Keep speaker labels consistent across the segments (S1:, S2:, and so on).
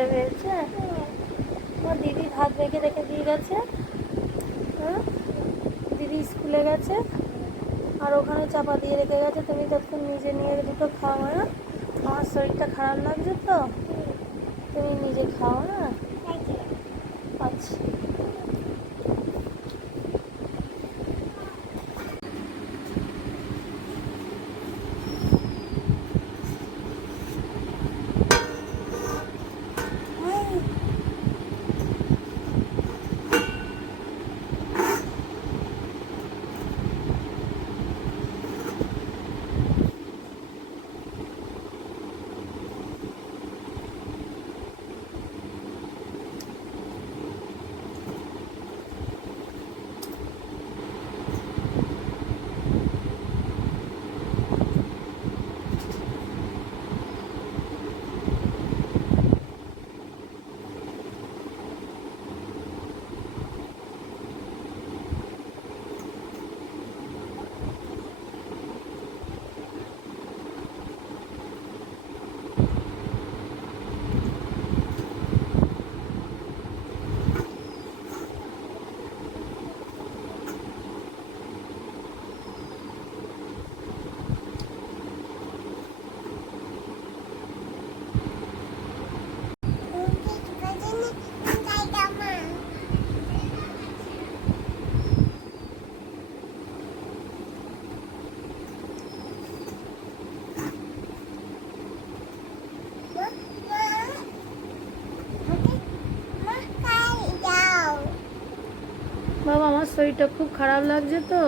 S1: খিদে পেয়েছে? আমার দিদি ভাত রেখে রেখে দিয়ে গেছে। দিদি স্কুলে গেছে। আর ওখানে চাপা দিয়ে রেখে গেছে। তুমি যতক্ষণ নিজে নিয়ে দুটো খাও না আমার শরীরটা খারাপ লাগছে তো? তুমি নিজে খাও হ্যাঁ? না আচ্ছা। শরীরটা খুব খারাপ লাগছে তো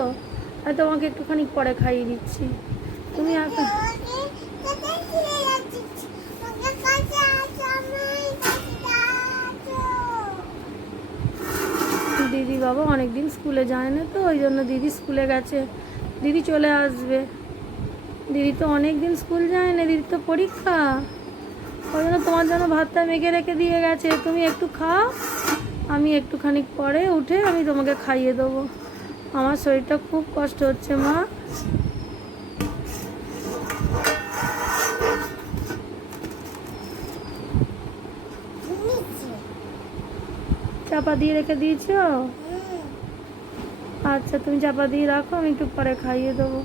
S1: আর তোমাকে একটুখানি পরে খাইয়ে দিচ্ছি। তুমি এখন দিদি বাবা অনেকদিন স্কুলে যায় না তো, ওই জন্য দিদি স্কুলে গেছে। দিদি চলে আসবে। দিদি তো অনেক দিন স্কুল যায় না দিদির তো পরীক্ষা। ওই জন্য তোমার জন্য ভাতটা মেখে রেখে দিয়ে গেছে। তুমি একটু খাও। আমি একটুখানি পরে উঠে আমি তোমাকে খাইয়ে দেবো। আমার শরীরটা খুব কষ্ট হচ্ছে, মা। চাপা দিয়ে রেখে দিয়েছ? আচ্ছা তুমি চাপা দিয়ে রাখো, আমি একটু পরে খাইয়ে দেবো।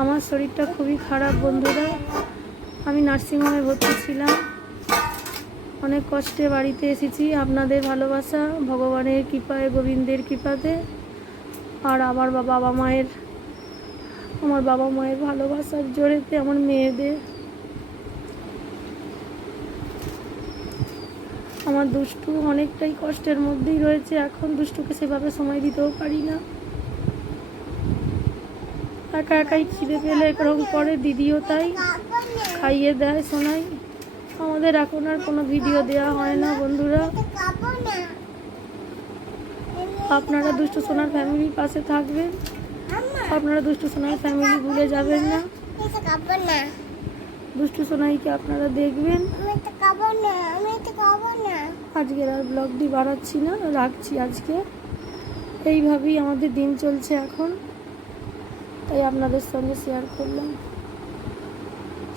S1: আমার শরীরটা খুবই খারাপ, বন্ধুরা। আমি নার্সিংহোমে ভর্তি ছিলাম। অনেক কষ্টে বাড়িতে এসেছি। আপনাদের ভালোবাসা, ভগবানের কৃপায়, গোবিন্দের কৃপাতে। আর আমার বাবা মায়ের, আমার বাবা মায়ের ভালোবাসার জোরেতে আমার মেয়েদের। আমার দুষ্টু অনেকটাই কষ্টের মধ্যেই রয়েছে। এখন দুষ্টুকে সেভাবে সময় দিতেও পারি না। একা একাই খিদে পেলে এরকম করে, দিদিও তাই। খাইয়ে দেয় শোনাই আমাদের এখন আর কোনো ভিডিও দেওয়া হয় না, বন্ধুরা। আপনারা দুষ্টু সোনার ফ্যামিলির পাশে থাকবেন। আপনারা দুষ্টু সোনার ফ্যামিলি ভুলে যাবেন না। দুষ্টু সোনাইকে আপনারা দেখবেন। আজকের আর ব্লগটি বাড়াচ্ছি না, রাখছি আজকে। এইভাবেই আমাদের দিন চলছে এখন। তাই আপনাদের সঙ্গে শেয়ার করলাম।